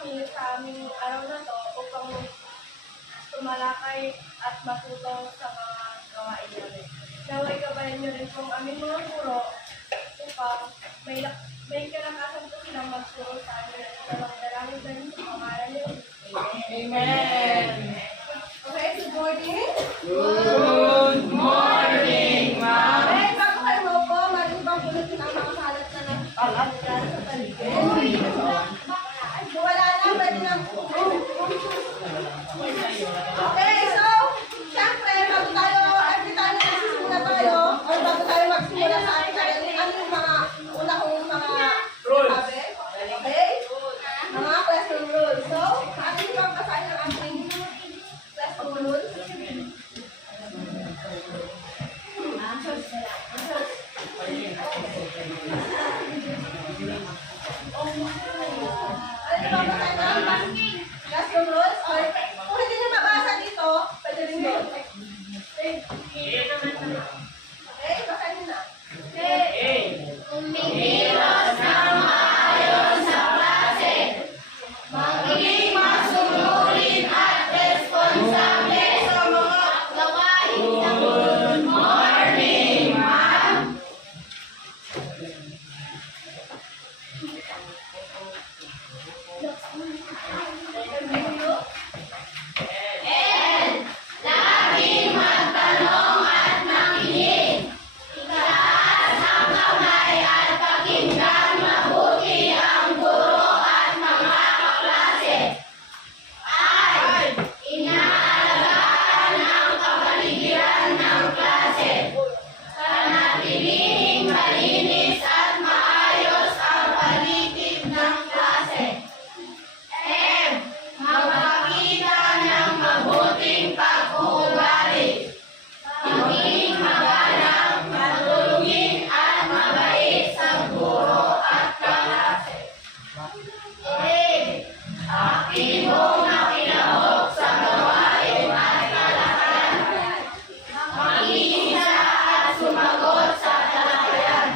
kami sa aming araw na to upang tumalakay at matuto sa mga gawain namin. Naway gabayan niyo rin pong aming mga guro upang may kalakasan po silang magturo sa amin at dalawang dalangin din sa pangalan niyo. Amen. Okay, good morning. Good morning, ma'am. Okay, bago kayo maupo, maraming bang pulutin ang mga kalat na nagpalat dyan sa paligid. Wala na, pwede na. Okay, so, syempre, bago tayo, every time na nagsisimula tayo, or bago tayo magsimula sa ating sarili, ano yung mga una kong mga sabi? Okay? Mga question rules. So, atin yung basahin ng ating question rules. Ano yung babasahin ng question rules? Or kung hindi nyo mabasa dito, pwede rin doon. Okay, basahin nyo na. Kumikilos ng maayos sa klase. Maging masunurin at responsable sa mga gawain ng good morning, ma'am. And laging magtanong at makinig. Itaas ang kamay at pakinggan mabuti ang guro at mga kaklase. Ay, inaalagaan ang kapaligiran ng klase. Panatilihing malinis at maayos ang paligid ng klase. M. Magpakita ng mabuting pag-uugali. Maging maganap, matulungin at mabait sa guro at kaklase. A. Aktibong nakinahog sa gawain at talakayan. Makiisa at sumagot sa talakayan.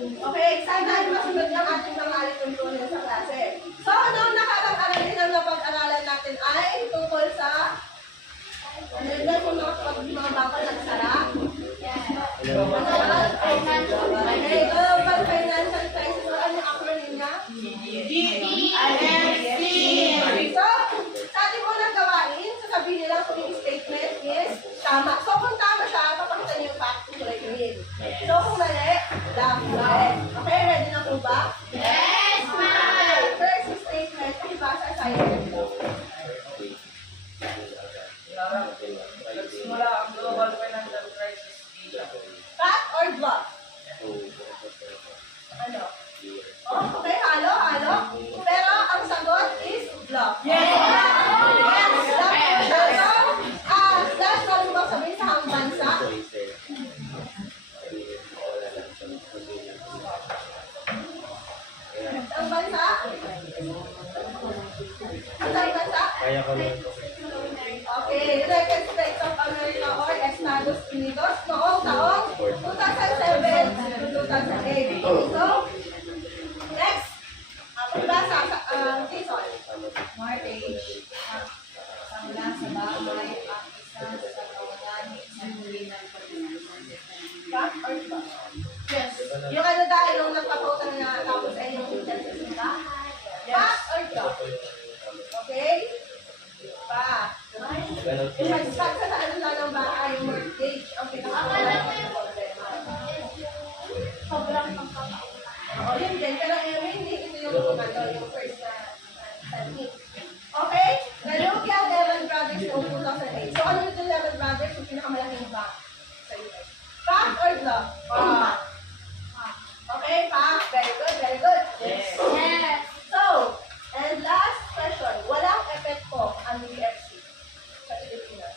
Okay, saan tayo masunod ng ating mga alituntunin sa klase? So, noong nakarang aralin ang napag-aralan natin ay tungkol sa ano yun kung mga bakal nagsara? Okay, global financial crisis or ano yung acronym niya? So, sa ating unang gawain, sasabihin nila kung yung statement is tama. So, kung tama siya, papakita niyo yung fact kung kulay green. So, kung mali, black. Okay, ready na po ba? Yes, ma'am! First statement, ibasa sa iyo. Nagsimula ang global financial crisis bilang Fact or bluff? Ano? Oh, okay, halo. Pero ang sagot is bluff. Yes! Yes! Bluff po siya. So, last one mo sabihin sa ang bansa. Ang bansa? Ang bansa? Kaya ko lang. Okay, United States of America or Estados Unidos noong taong 2007 to 2008. So, next, pagbasa sa Jason. Mortgage, mula sa bahay ang isa sa kawalan sa huli ng pagkakas. Fact or false? Yes. Yung ano dahil nung nagpapautan na tapos ay yung sa simbahan. Fact or false? Okay? Fact. Yung mag-start sa ano na ng bahay, yung mortgage, ang pinakawalan ng problema. Sobrang pagkakaulan. Oo, yun din. Pero hindi ito yung first na technique. Okay? Nalog yung Lehman Brothers noong 2008. So, ano yung Lehman Brothers? Yung pinakamalaking bank sa US. Fact or bluff? Fact. Okay, fact. Very good, very good. Yes! So, and last question. Walang epekto ang UFC sa Pilipinas.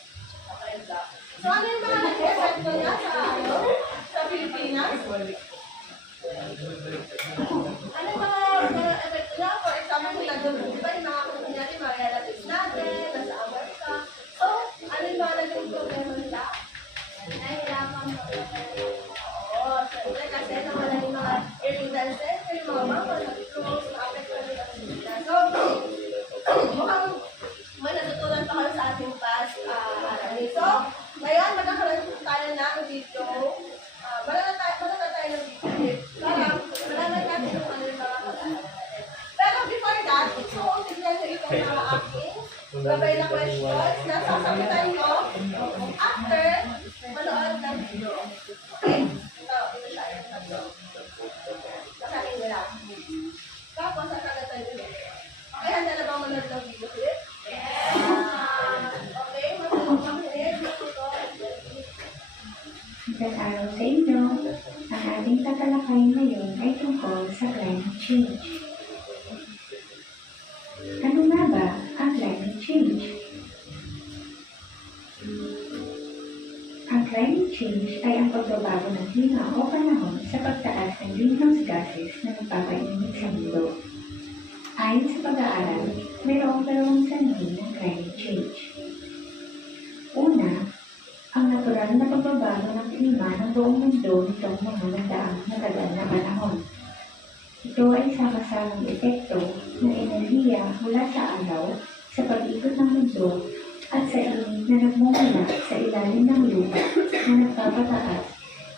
Okay, bluff. So, ano yung mga epekto niya sa Pilipinas? Ano yung mga epekto niya? For example, di ba yung mga mga aking gabay na questions na sasagutan nyo after manood ng video. Okay? Ito siya. Basahin nyo lang. Tapos, sasagutan nyo. Okay, handa na bang manood ng video clip? Yes! Okay, matulog ang hinig. Magandang araw sa inyo. Ang ating tatalakayin ngayon ay tungkol sa climate change. Ano nga ba ang climate change? Ang climate change ay ang pagbabago ng klima o panahon sa pagtaas ng greenhouse gases na nagpapainit sa mundo. Ayon sa pag-aaral, mayroong dalawang sanhi ng climate change. Una, ang natural na pagbabago ng klima ng buong mundo nitong mga nagdaang matagal na panahon. Ito ay sama-samang epekto ng enerhiya mula sa araw, sa pag-ikot ng mundo, at sa init na nagmumula sa ilalim ng lupa na nagpapataas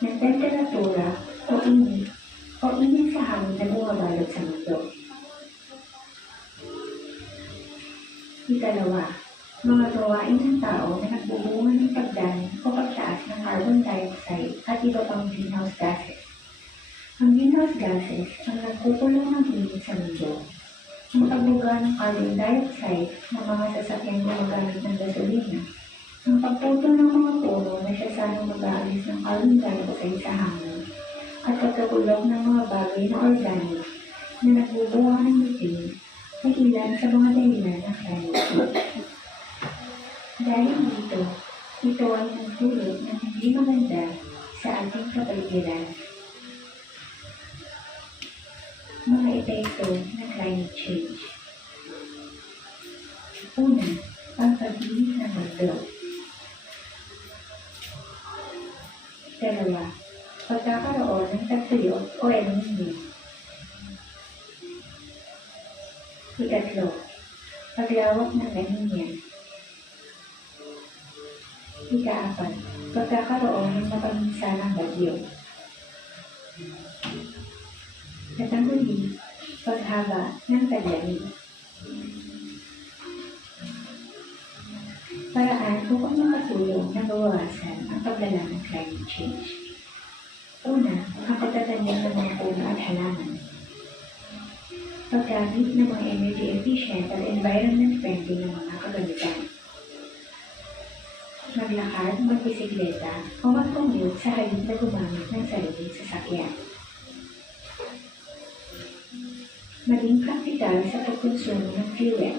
ng temperatura o init sa hangin na bumabalot sa mundo. Ikalawa, mga gawain ng tao na nagbubunga ng pagdami o pagtaas ng carbon dioxide at iba pang greenhouse gases. Ang greenhouse gases ang nagkukulong ng init sa mundo. Ang pagbuga ng carbon dioxide ng mga sasakyang gumagamit ng gasolina, ang pagputol ng mga puno na siya sanang mag-aalis ng carbon dioxide sa hangin, at pagkagulok ng mga bagay na organic na nagbubunga ng methane ay ilan sa mga dahilan ng climate change. Dahil dito, ito ay nagdulot ng hindi maganda sa ating kapaligiran. Mga epekto ng climate change. Una, ang pag-init ng mundo. Dalawa, pagkakaroon ng tagtuyot o El Niño. Ikatlo, paglawak ng La Niña. Ika-apat, pagkakaroon ng mapagminsanang bagyo. At ang huli, paghaba ng taglamig. Paraan upang makatulong na bawasan ang paglala ng climate change. Una, ang pagtatanim ng mga puno at halaman. Paggamit ng mga energy efficient at environment friendly na mga kagamitan. Maglakad, magbisikleta, o mag-commute sa halip na gumamit ng sariling sasakyan. Maging praktikal sa pagkonsumo ng fuel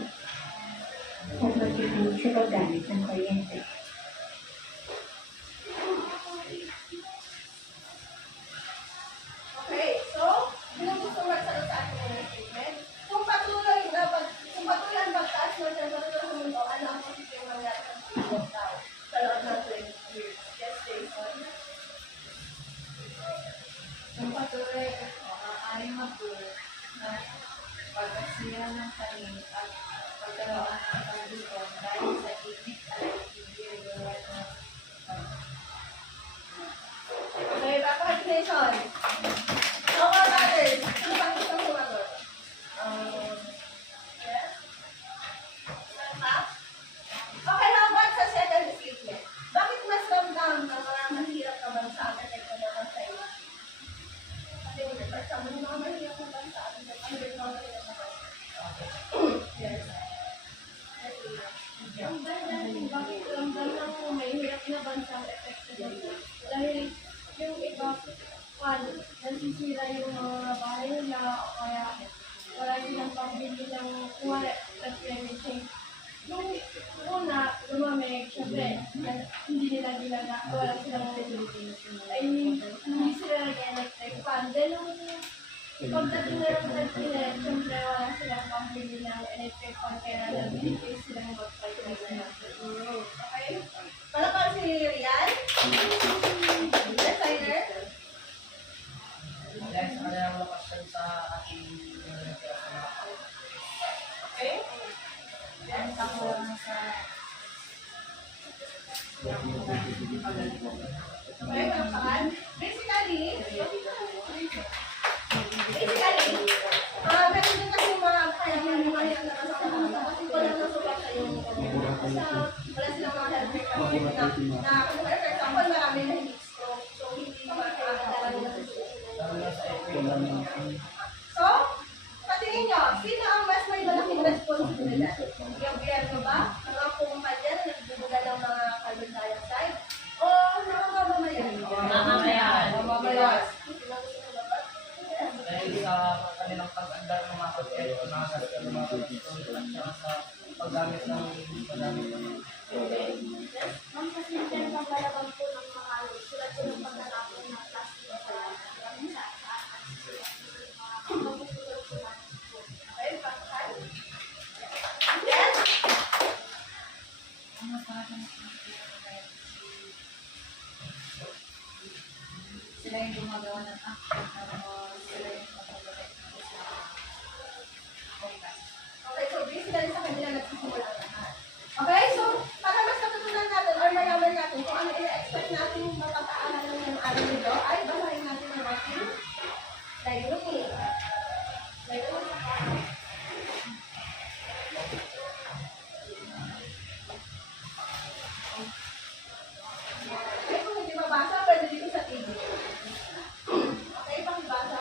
at magtipid sa paggamit ng kuryente. Okay, so, sino gusto magsagot sa ating unang statement? Kung patuloy ang pagtaas ng temperatura sa mundo, ano ang posibleng mangyari sa mga tao sa loob ng 20 years? Yes, Jason. Kung patuloy, maaaring magdulot ng pagkasira ng tanim at pagkaroon ng pagdulot dahil sa init at hindi regular na Okay, back Jason. So, all others, sino pang gustong sumagot? Yes? Ha? Okay, how about sa second statement? Bakit mas ramdam ng mga mahirap na bansa ang epekto ng bansa ito? Kasi for example, yung mga mahirap na bansa, ang epekto ng mahirap na bansa. Yes. Ang dahil bakit ramdam ng may hirap na bansa ang epekto nito? Dahil yung iba, nasisira yung mga bahay nila, o kaya wala silang pambili ng kuwari at climate change. Nung una, lumamig, syempre, hindi nila ginagawa, wala silang ay hindi sila nag-electric fan. Then, nung pagdating na ng tag-init, syempre, wala silang pambili ng electric fan, kaya nag-ibigay silang mag-fight. Okay? Palapag si Rian. Designer. Dahil sa kanilang lokasyon sa ating Okay? ang kakulangan sa Okay, palapaan. Basically, meron din kasi mga kaya mga hirap na bansa for example, marami na heat stroke. So, hindi makakadala nila sa Lalo na sa April namin. So, patingin nyo, sino ang mas may malaking responsibilidad? Yung gobyerno ba? Ang mga kumpanya na nagbubuga ng mga carbon dioxide? O mga mamamayan? Mamamayan. Mamamayan. Dahil sa kanilang pag-andar ng mga pagkain, mga gastos ng mga gastos, at saka sa paggamit ng Ma'am, kasi din paglalabang po ng mga sulat po ng paglalabang ng plastic sa maraming sa Okay, pakay. Yes? Ang masasabi sila yung gumagawa ng action tapos sila yung pagpapalagay sa focus. Okay, so basically sa kanila nagsisimula ang lahat. Okay, so para mas natutunan natin or malaman natin kung ano i-expect natin mapapaaral ng araw nito, ay basahin natin ang ating layunin. Layunin sa kanya. Okay, kung hindi mabasa, pwede dito sa TV. Okay, pakibasa.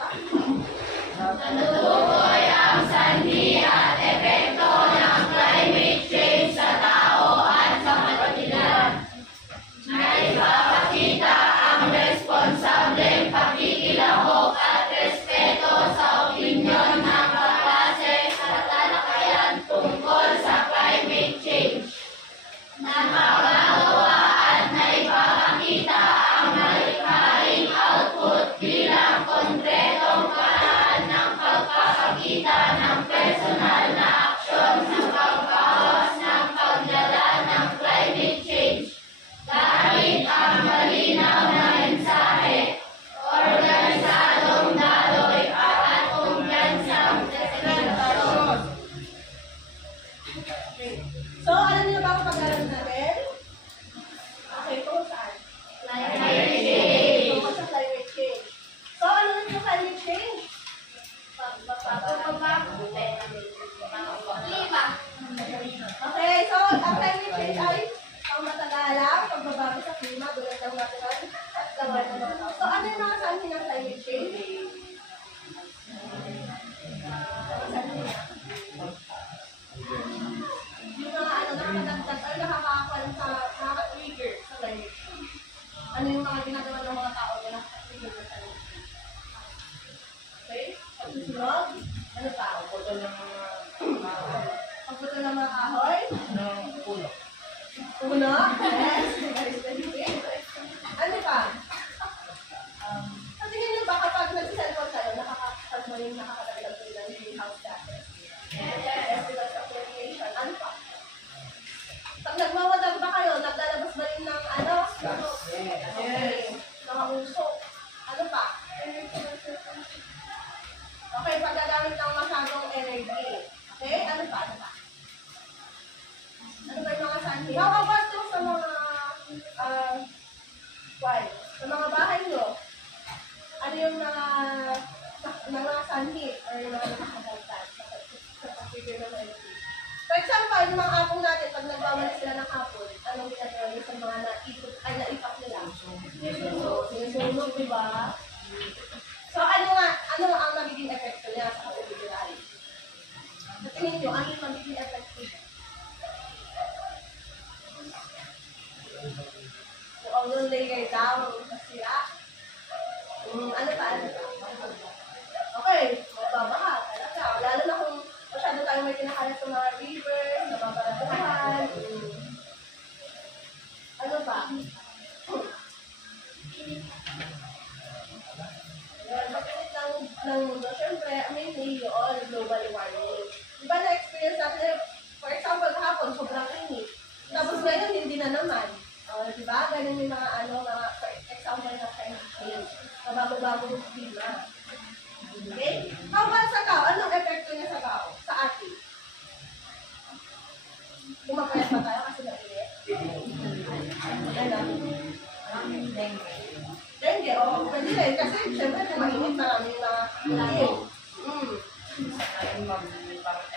So, alam niyo ba ang pag-aaral natin? Okay, kung saan? Climate change. Tungkol sa climate change. So, ano na yung climate change? Okay, so, ang climate change ay ang matagalang pagbabago sa klima tulad ng natural at gawa ng mga tao. So, ano yung mga sanhi ng climate change? Yung mga nakakadagdag or nakakakuan sa nakaka-trigger sa climate change. Ano yung mga ginagawa ng mga tao na nakaka-trigger sa climate change? Okay? Pagsusunog? Ano pa? pagputol ng mga Pagputol ng mga kahoy? pulo. Puno? Yes. Very specific. Ano pa? Sa tingin niyo ba kapag nag-cellphone kayo, nakakadagdag po ng greenhouse gases? Yes. Because of radiation. Ano pa? Pag nagmawadag ba kayo, naglalabas ba rin ng ano? Okay. Mga usok. Ano pa? Okay, paggagamit ng masyadong energy. Okay, ano pa? Ano pa? Ano ba yung mga sanhi? How about yung sa mga sa mga bahay nyo? Ano yung mga sanhi or yung mga nakakadagdag sa pag-figure ng energy? For example, yung mga apong natin, pag nagwawala sila ng hapon, anong ginagawa nyo sa mga naipak nila? Sinusunog, di ba? So, ano ang magiging epekto niya sa kapitibirali? Sa tingin nyo, ano yung magiging epekto niya? So, ang layer down, masira. Ano pa? Okay, magbabaha talaga. Lalo na kung masyado tayo may kinakalat sa mga river, nababaratuhan. Ano pa? Pag-init ng mundo, syempre, mainly yun, global warming. Diba na-experience natin, for example, kahapon, sobrang init. Tapos ngayon, hindi na naman. Diba? Ganun yung mga for example ng climate change. Mabago-bagong klima. Okay? How about sa tao? Anong epekto niya sa tao? Sa atin? Kumapayat ba tayo kasi mainit? Dengue, oo. Pwede rin. Kasi, syempre, kung mainit, maraming mga lain. Ayun, parang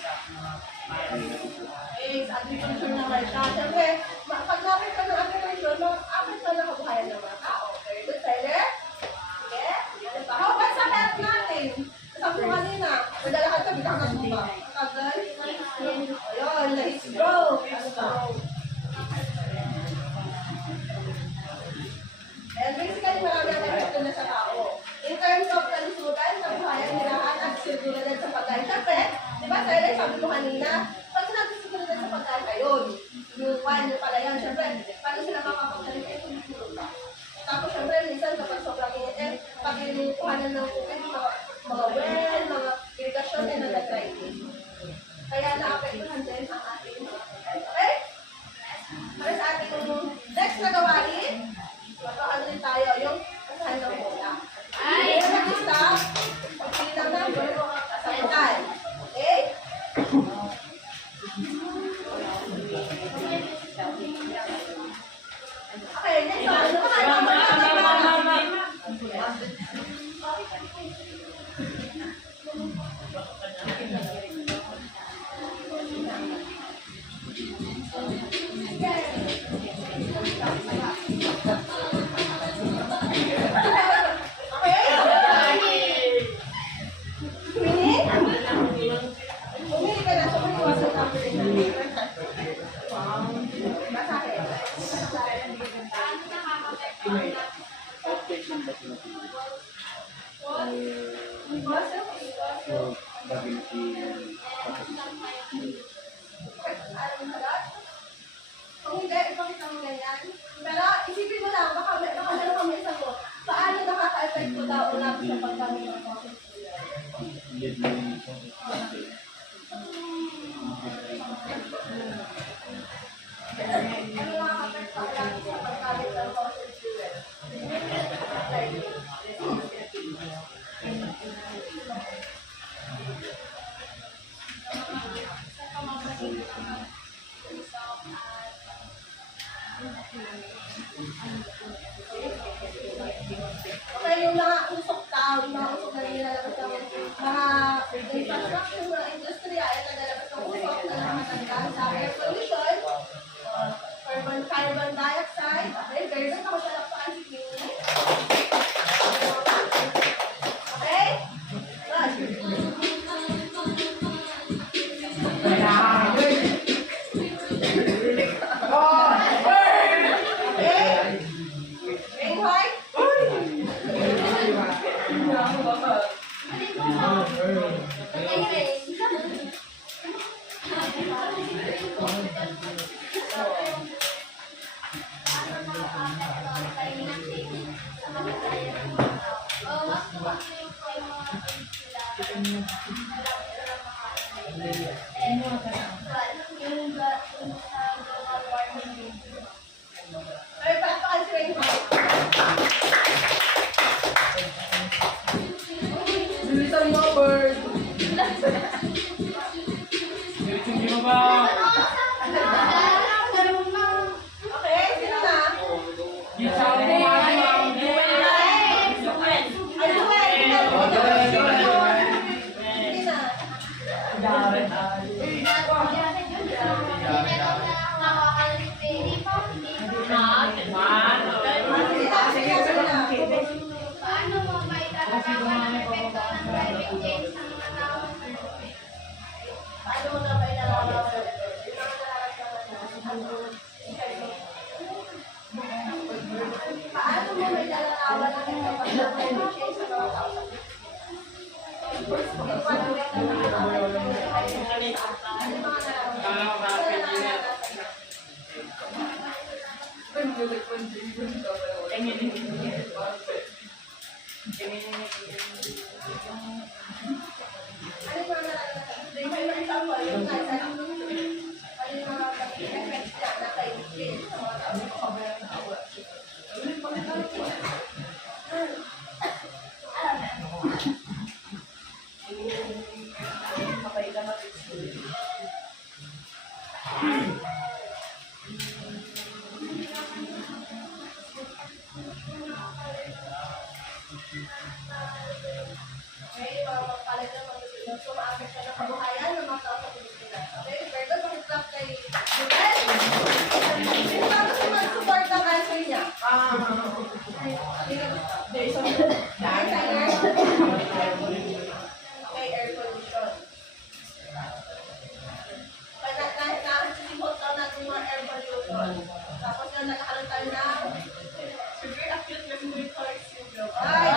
sa mga mayroon. is agriculture naman siya. Siyempre, pag lapit ka ng agriculture, apit ka ng kabuhayan ng mga tao. Very good, Tyler? Sige? How about sa health natin? Sabi ko kanina, madalakan ka, biglang kasumba. Kagal? Ayun, let's grow. Let's grow. And basically, marami ang epekto na sa tao. In terms of kalusugan, kabuhayan, nirahan, at seguridad sa pagkain. Siyempre, di ba, Tyler, sabi mo kanina, pag sinabi seguridad sa pagkain, ayun, yung wine, yung palayan, siyempre, paano sila makapagsalita, eh, kung tulog ka. Tapos, siyempre, minsan, kapag sobrang init, pag inukuhanan ng tubig, mga well, mga irrigasyon, ay nag-driving. Kaya naapektuhan din ang ating mga pagkain. Okay? Para sa ating next na gawain, ano din tayo, yung kasahan ng bola. Ay! Yung mag-isa, pagpili ng number, kasahan. Okay? Okay, next one. Ano kasahan ng bola? Umili ka na, so maniwasan na ako rin. Masahe. Kung hindi, ipakita mo ganyan. Pero isipin mo lang, baka meron kang may sagot. Paano nakaka-effect ko daw ulang sa pagkaroon ng fossil fuel? Ano nakaka-effect ko ulang sa pagkaroon ng fossil fuel? Okay, yung mga usok tao, yung mga usok na nilalabas ng mga infrastructure, mga industriya, ay nagalabas ng usok na nakatanggal sa air pollution, carbon dioxide. Okay, very good. Ako siya sa si Queenie. Okay? Green white? Ay, palakpakan si Green white. Bilisan mo, bird. Hindi mo ba? Okay, sino na? Yung sa ako mga Ay, Paano mo maitatakan ang epekto ng climate change sa mga tao? paano mo na ba inalaman? Paano mo may lalarawan ang kapag na climate change sa mga tao? Paano mo lalarawan ang climate change sa ano yung mga nararamdaman? Ano yung mga nararamdaman? May example, yung nasa ano yung mga effects niya na climate change sa mga tao? Okay, mga magpalit ng mga sumaamit ka ng kabuhayan ng mga tao sa Pilipinas. Okay? Very good. Mag-clap kay Miguel. Sino ba gusto mag-support ng answer niya? Jason. Dahil sa air? Okay, air pollution. Nasimot daw natin yung mga air pollution. Tapos yun, nagkakaroon tayo ng severe acute respiratory syndrome. Ay!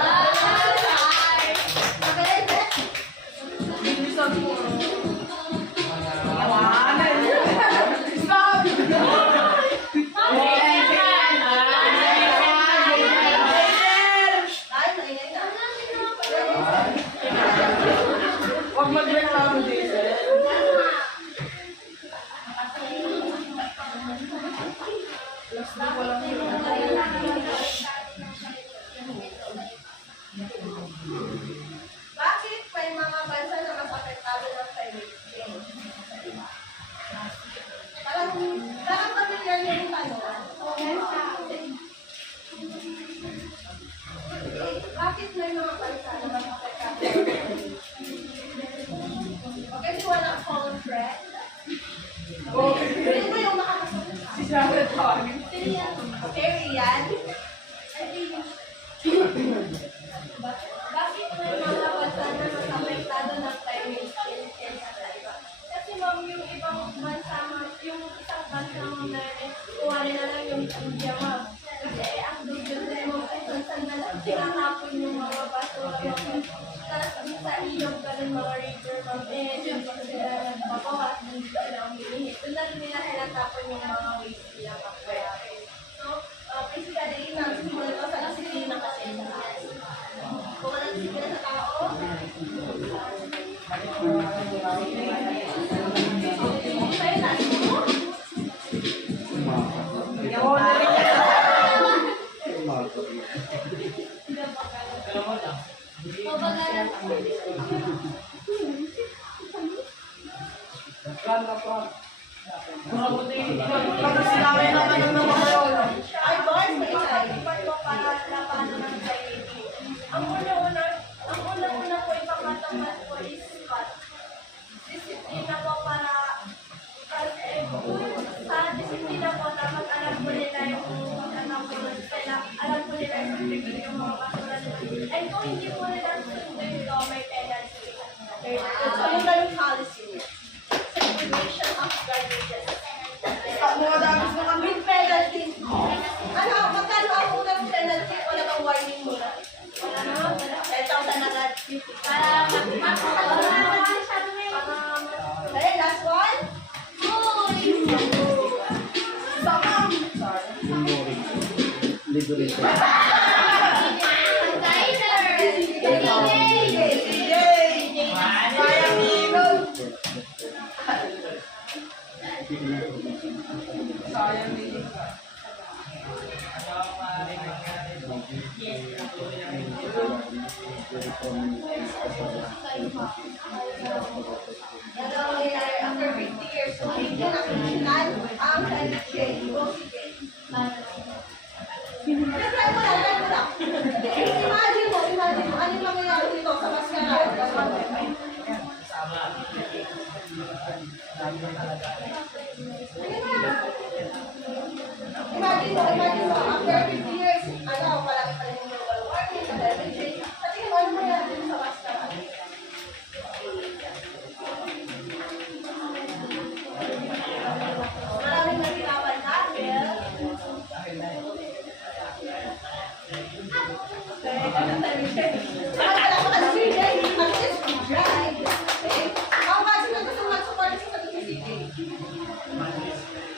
Okay, next. Ay, maingay na. Huwag magreklamo, Jason. Bakit may mga bansa na mas apektado ng climate change? Parang familiar niyo yung tanong. Bakit may mga bansa na mas apektado ng climate change? Okay, do you wanna call a friend? Hindi mo yung makakasagot ka. Si Sarah Tawag. Okay, Rian? Bakit may mga bansa na mas apektado ng climate change kaysa sa iba? Kasi ma'am, yung ibang bansa, yung isang bansa na kuha nila lang yung India, ma'am. Kasi ang dugyot na yung bansa na sinakapon yung mga basura, ma'am. Tapos sa ilog ka ng mga river, ma'am, dyan pa sila nagpapawas, dun sila umiihi. Doon na rin nila sinatapon yung mga waste nila, ma'am. So, basically, Nagsimula ito sa disiplina kasi. Kung ano disiplina sa tao, okay, last mo. Pag sinabi naman ng mga yun. Ay, boys, may isa. Part mo para labanan ng climate change. Ang una-una po ipapatamas po is disiplina po para sa disiplina po dapat alam po nila yung alam po nila yung mga basura nila. And kung hindi po nila sundin ito, may penalty. Okay? So, yun na yung policy niya. Segregation of garbages. With penalty. Ano, magkano ang unang penalty? Wala bang warning muna? Wala naman. 10,000 agad. Para Okay, last one. Sayang nila. Nagawang nangyayari after 50 years. So, hindi nakikinan ang climate change. Oxygen. Try mo lang. Imagine mo, ano yung mangyayari dito sa Mascara. Imagine mo, after 50 years, palagi pa rin yung global warming, sa climate change. At yung ano mangyayari dito sa Mascara. Maraming nagkinawan natin.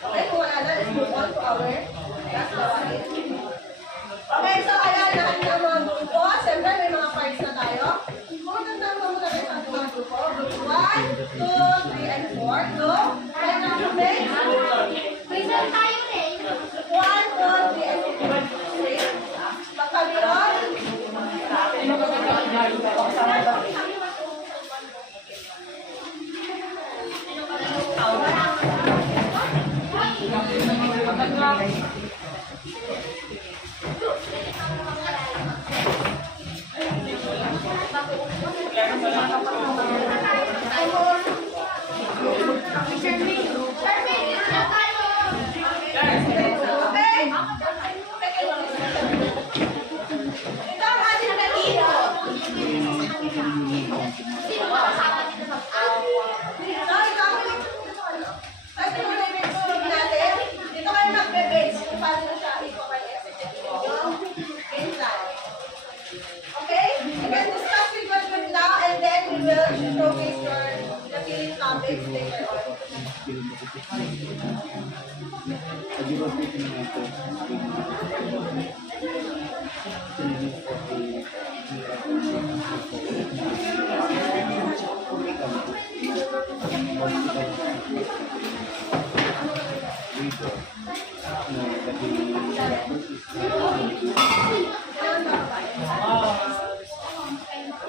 Okay, kung wala na, let's move on to our last gawain. Okay, so ayan, lahat ng mga grupo. Siyempre, may mga parts na tayo. Pumunta na muna tayo sa ating mga grupo. Group 1, 2, 3, and 4. Go! Right now, make. Minsan tayo eh. 1, 2, 3, and 4. Pagkabiron. Kaya days later on.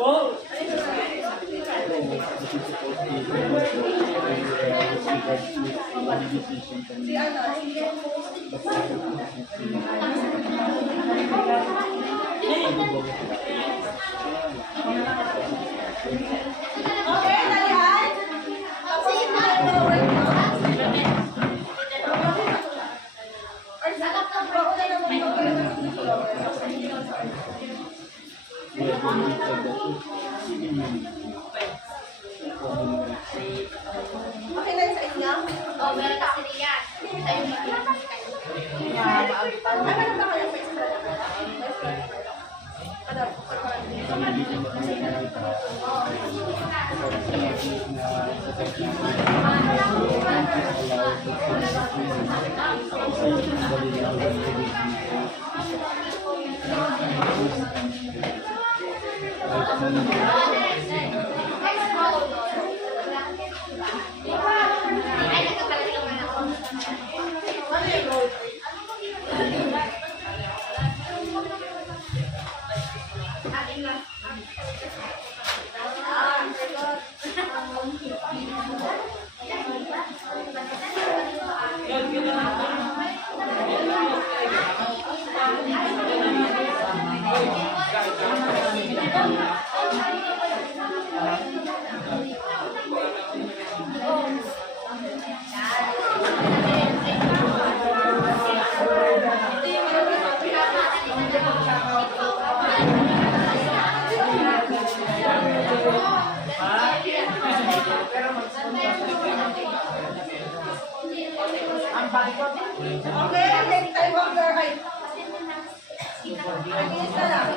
Oh! Si ano, si okay, dalihan. Tapos na ito, wait mo. Or sa laptop, bro, una naman ito. Okay na yun sa inyo? Oh, meron kasi niyan. Tayo Ano ba kayo sa extra? Ano? Ay, nagkakalit naman ako. Ano yung role? Akin lang. Okay, next time of your eye. Malinis na lang.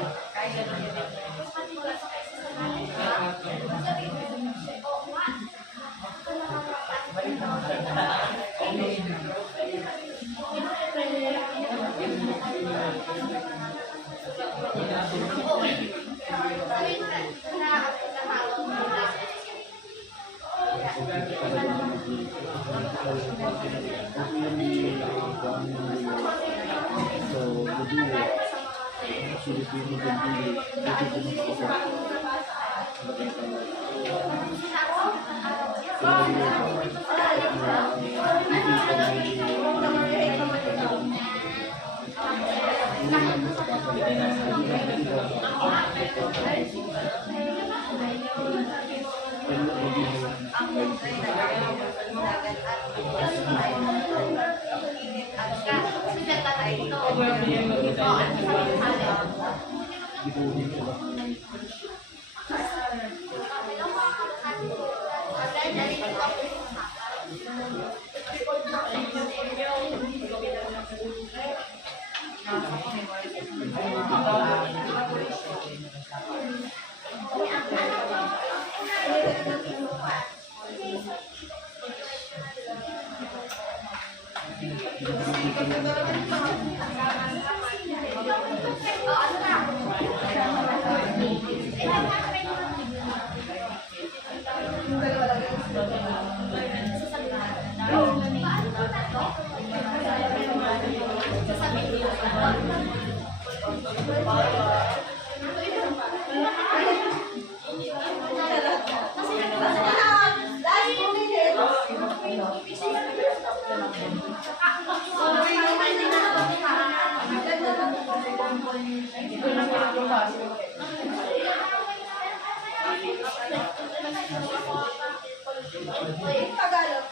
Tagalog.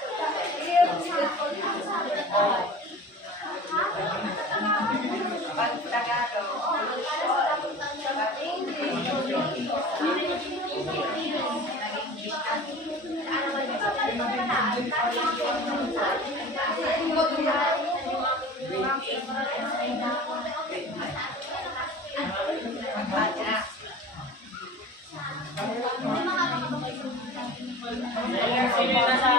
Sino yung nasa...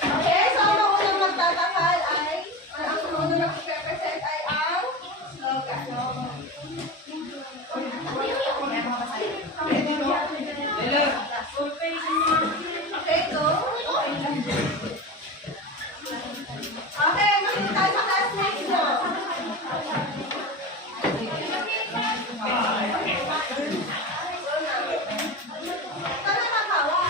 Okay, so ang unang magtatanghal ay, ang unang mag-represent ay ang slogan. Okay, go. Okay, makinig tayo sa classmates nyo. Sana nakawa.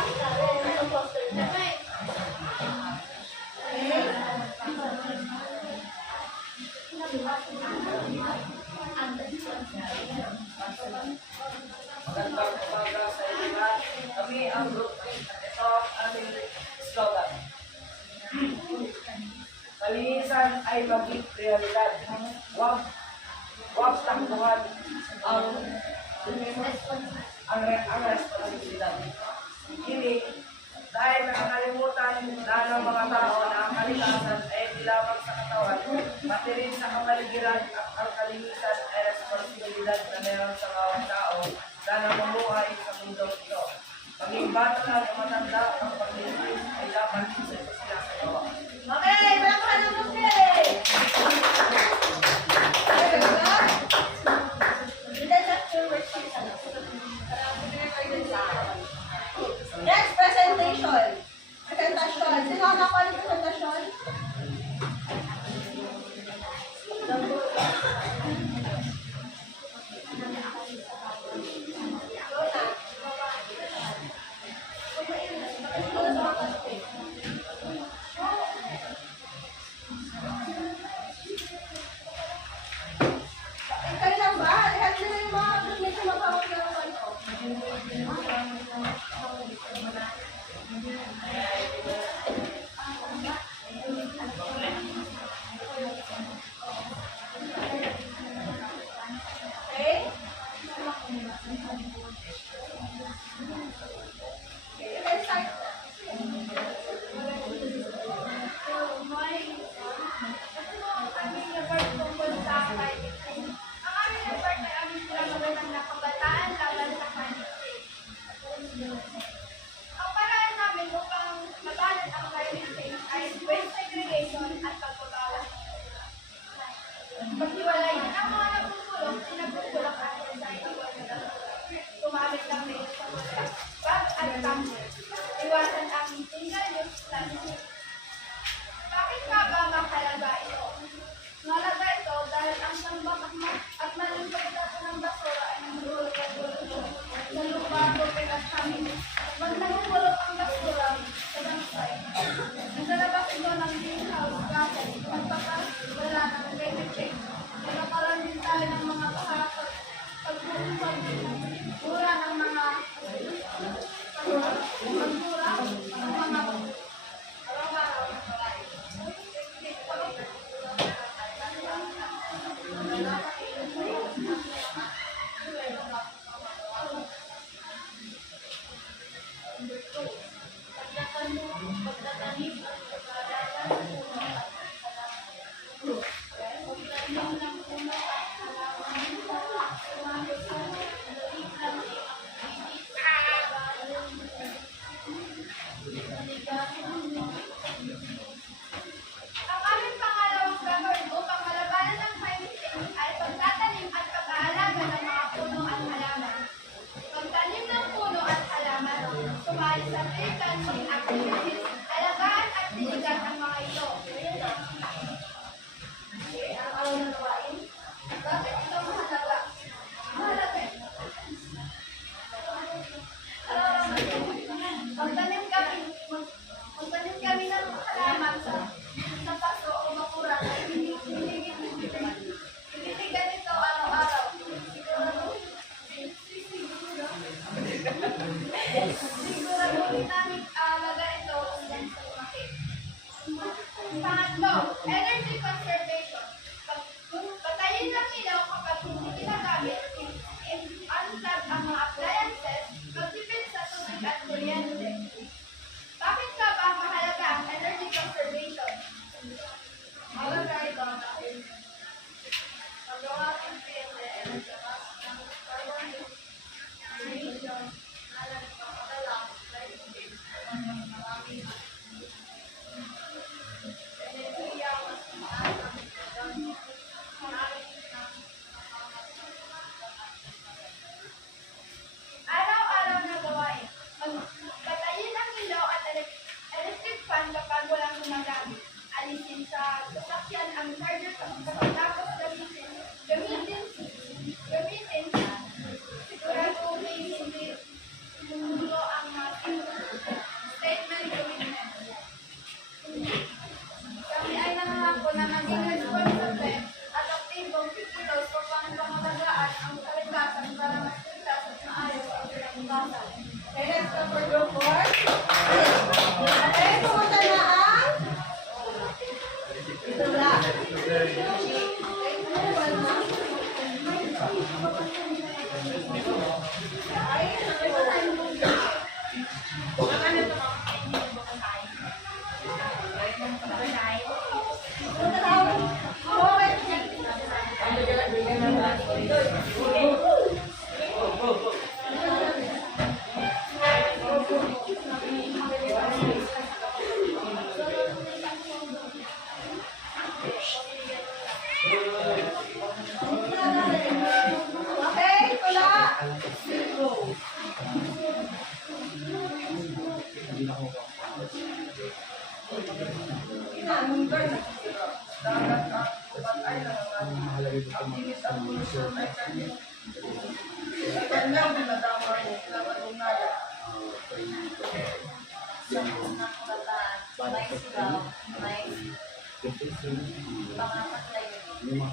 Magandang umaga sa inyo lahat. Kami ang group 8. Ito ang aming slogan. Kalinisan ay maging prioridad. Huwag takbuhan ang responsibilidad. Hindi, dahil nakakalimutan na ng mga tao na ang kalikasan ay hindi lamang sa katawan, pati rin sa kapaligiran at ang kalinisan ay responsibilidad na meron sa bawat tao na namumuhay sa mundo ito. Maging bata na o matanda, ang paglinis ay dapat isa sila sa gawa. Okay, palakpakan ng buffet. Next, presentation. Presentation. Sino ang nakuha ng presentation? Kayo lang ba? Lahat nila yung mga medyo maghawak ng ano. Okay? Okay, you can start na. Ang paraan namin upang mabalan ang climate change ay waste segregation at pagbabawas. Paghiwalayin ang mga nagpupulong, sinagpupulong atin sa iwan na gumamit ng reusable bag at tumbler. Iwasan ang single-use plastic. Bakit nga ba mahalaga ito? Mahalaga ito dahil ang tambak at maling pagkakaroon ng basura ay nangulog Sa pre-planting activities, alagaan at diligan ang mga ito. Ang araw na gawain. Bakit ito mahalaga? Mahalaga ito. Magtanim kami ng halaman sa paso o bakuran at binibigyan ito araw-araw. Siguraduhin namin alaga ito hanggang sa lumaki. Pangatlo, energy conservation. Patayin ng ilaw kapag hindi ginagamit. Unplug ang mga appliances. Magtipid sa tubig at kuryente. Bakit nga ba mahalaga ang energy conservation? Mahalaga ito dahil magawa ng kuryente ay naglakas ng carbon emission na nagpapadala ng maraming enerhiya mas mataas ang araw-araw na gawain. Patayin ang ilaw at electric fan kapag walang gumagamit. Alisin sa sasakyan ang charger pagkatapos gamitin. Siguraduhin hindi tumulo ang statement commitment. Kami ay nangangako na maging responsable at aktibong kikilos upang pangalagaan ang kalikasan para mas ligtas at maayos ang kinabukasan. Okay, let's go for group 4. Okay, pumunta na ang Tula. Pumunta na ang okay, Tula. Dagat at upat ay nangangalit. Ang inis at polusyon ay kanyang dinadama mo pinapatunayan. Sa unang kabataan, may sigaw, may pangapat na yun.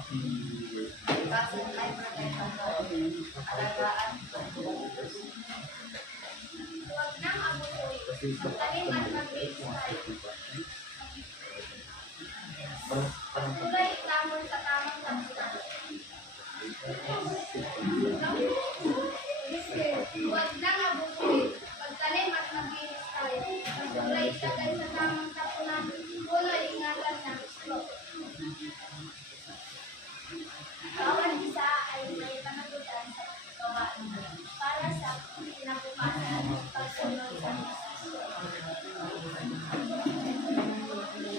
Kaso ay protection doon. Alagaan. Huwag nang abusuin. Magtanim at mag-recycle. Tulay lamon sa tamang tampunan. Huwag nang abusuin. Magtanim at mag-recycle. Tulay ilagay sa tamang tampunan. Tulay ingatan ng slot. Bawat isa ay may panagutan sa gawain para sa kinabukasan pagsunod sa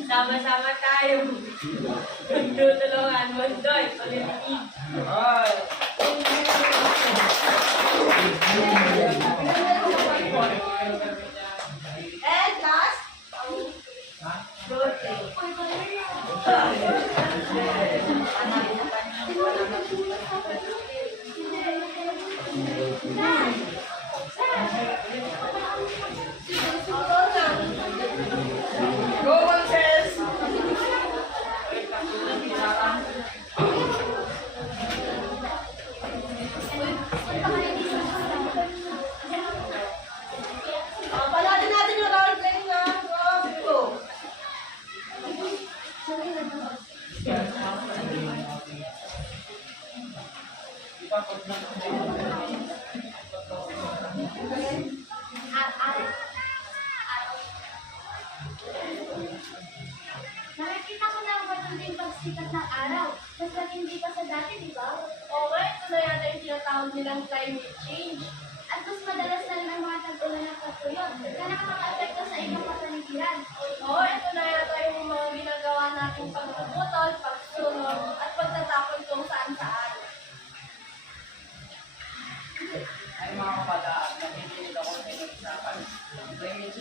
Sama-sama tayo. Tutulungan mundo'y paliligid. Ay! And last, Go, Moises!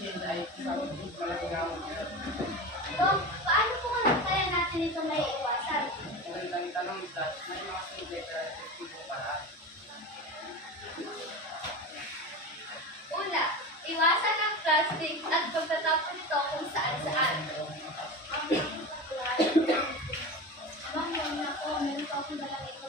change ay isang malaking hamon. Dok, paano po kaya natin ito may iwasan? Magandang tanong, Dad. May mga simple pero epektibo para. Una, iwasan ang plastic at pagtatapon nito kung saan-saan. Amang yun na po, meron pa akong dalang ito.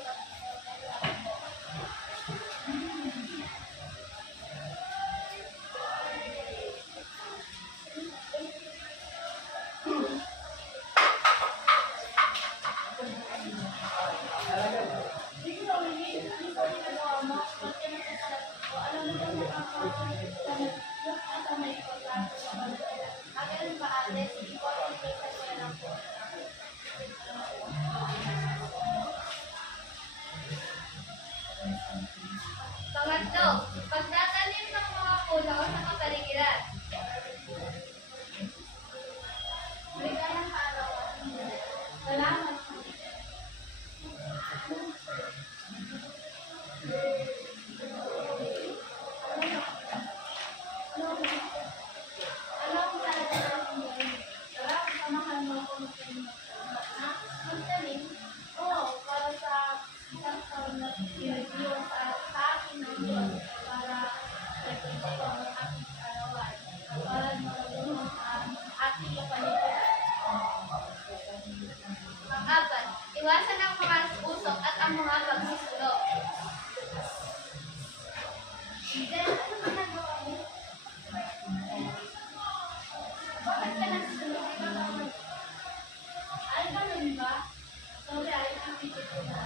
Pangatlo, pagtatanim ng mga puno sa kapaligiran. Maligayang araw. Salamat. Alam mo talaga na akong gawin. Sarap, samahan mo ako magtanim. Oo, para sa isang taon na pinag-iwan sa akin ng Diyos para sa ang aking arawan. Para makatulong sa ating kapaligiran. Pang-apat, iwasan ang mga usok at ang mga pagsusulok. Then, ano ba nagawa mo? Bakit ka nagsusulok? Ay, ganun ba? Sorry, ay nakikita ko na.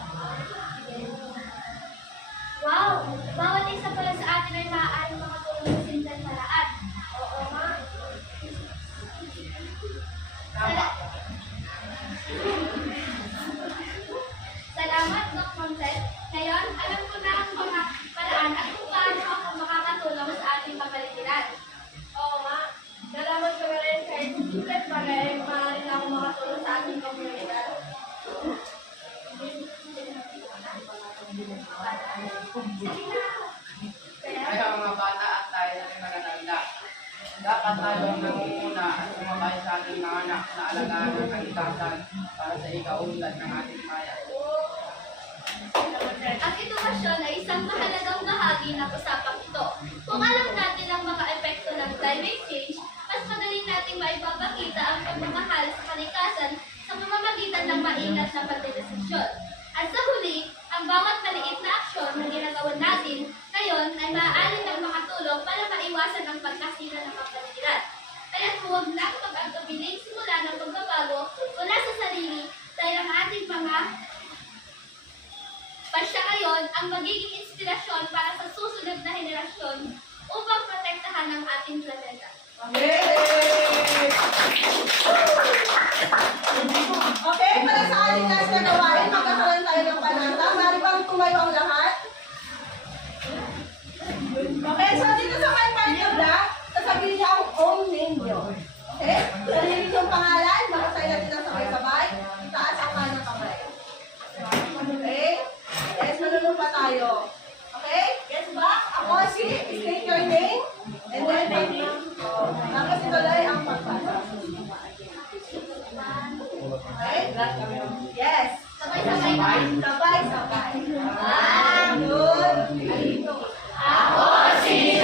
Wow! Bawat isa pala sa atin ay maaaring makatulong sa simpleng paraan. Oo nga. Salamat, Doc Montes. Ngayon, alam ko na ang mga paraan at kung paano ako makakatulong sa ating kapaligiran. Oo nga. Salamat ka rin kahit simple bagay, maaari na ako makatulong sa ating komunidad. Kaya mga bata at tayo na rin manananda. Dapat tayo ang nangunguna at sumabay sa ating mga anak na alagaan ng kalikasan para sa ikaunlad ng ating bayan. Ang edukasyon ay isang mahalagang bahagi ng usapang ito. Kung alam natin ang mga epekto ng climate change, mas madali nating maipapakita ang pagmamahal sa kalikasan sa pamamagitan ng maingat na pagdedesisyon. At sa huli, ang bawat maliit na aksyon na ginagawa natin ngayon ay maaari ng makatulong para maiwasan ang pagkasira ng kapaligiran. Kaya huwag lang mag-agabiling simula ng pagbabago mula sa sarili dahil ang ating mga pasya ngayon ang magiging inspirasyon para sa susunod na henerasyon upang protektahan ang ating planeta. Okay, para sa ating next na gawain, magkakaroon tayo ng panata. Mari bang tumayo ang lahat? Okay, so dito sa may part na black, sasabihin niya ang own name niyo. Okay? Sarili yung pangalan, makasayin natin ang sabay-sabay. Itaas ang kanang kamay. Okay? Yes, manunod pa tayo. Okay? Yes ba? Ako si, state your name. And then, tapos ituloy ang pagpasa. Okay? Yes. Sabay-sabay. Sabay-sabay. Good. Ako si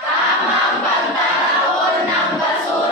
Tamang pagtatapon ng basura.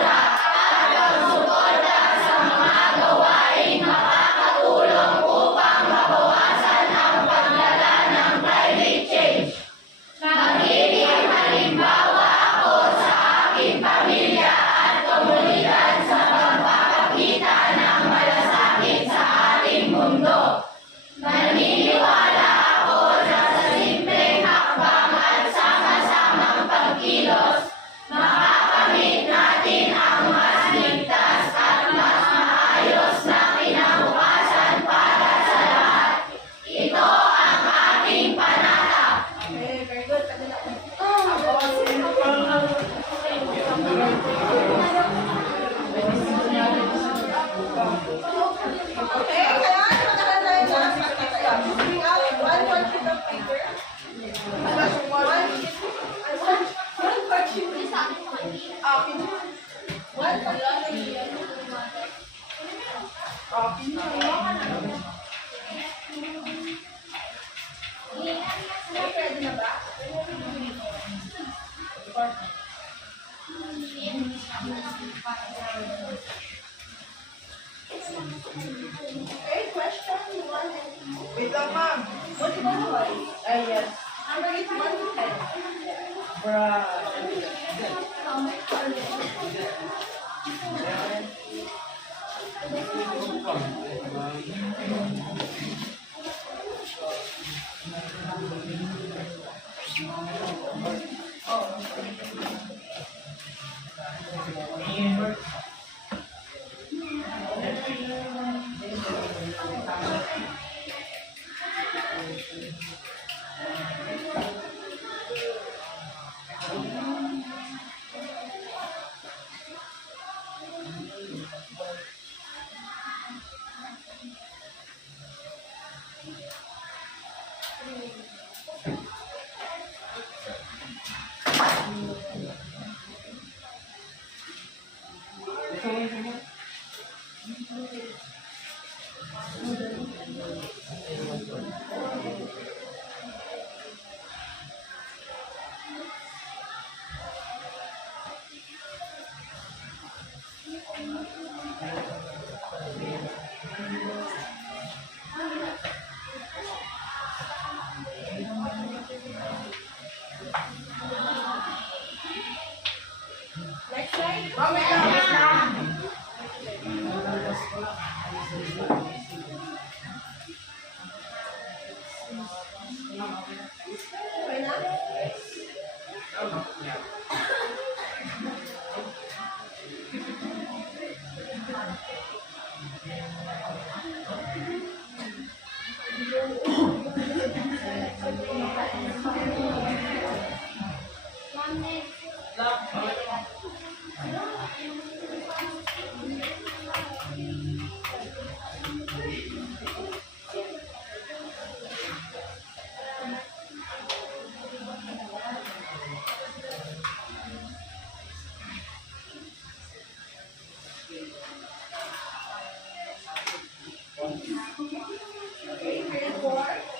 Pwede na ba? Okay, question 1 and 2. Wait lang, ma'am. Multiple choice. Yes. Number is 1 to 10. Bruh. Next slide. Ma'am, wait lang. Okay na? Okay, 3 and 4.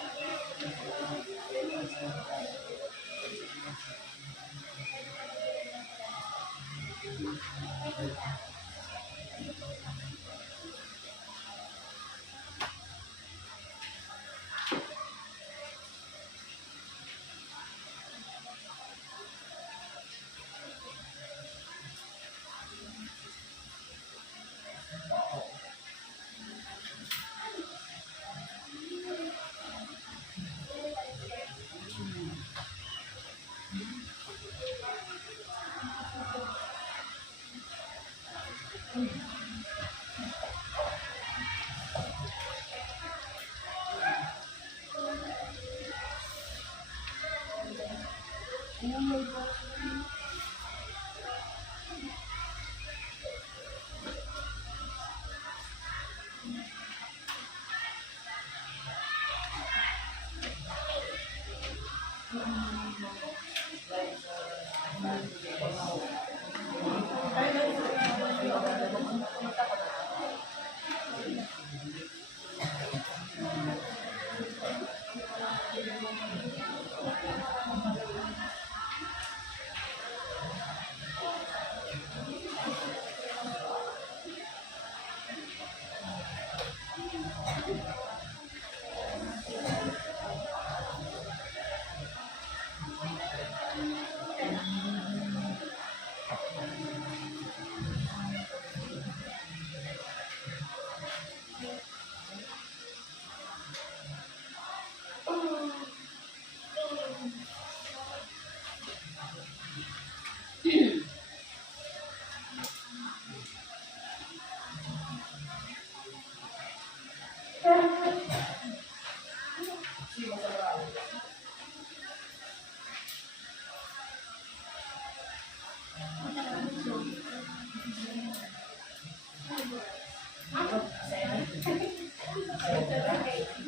Okay.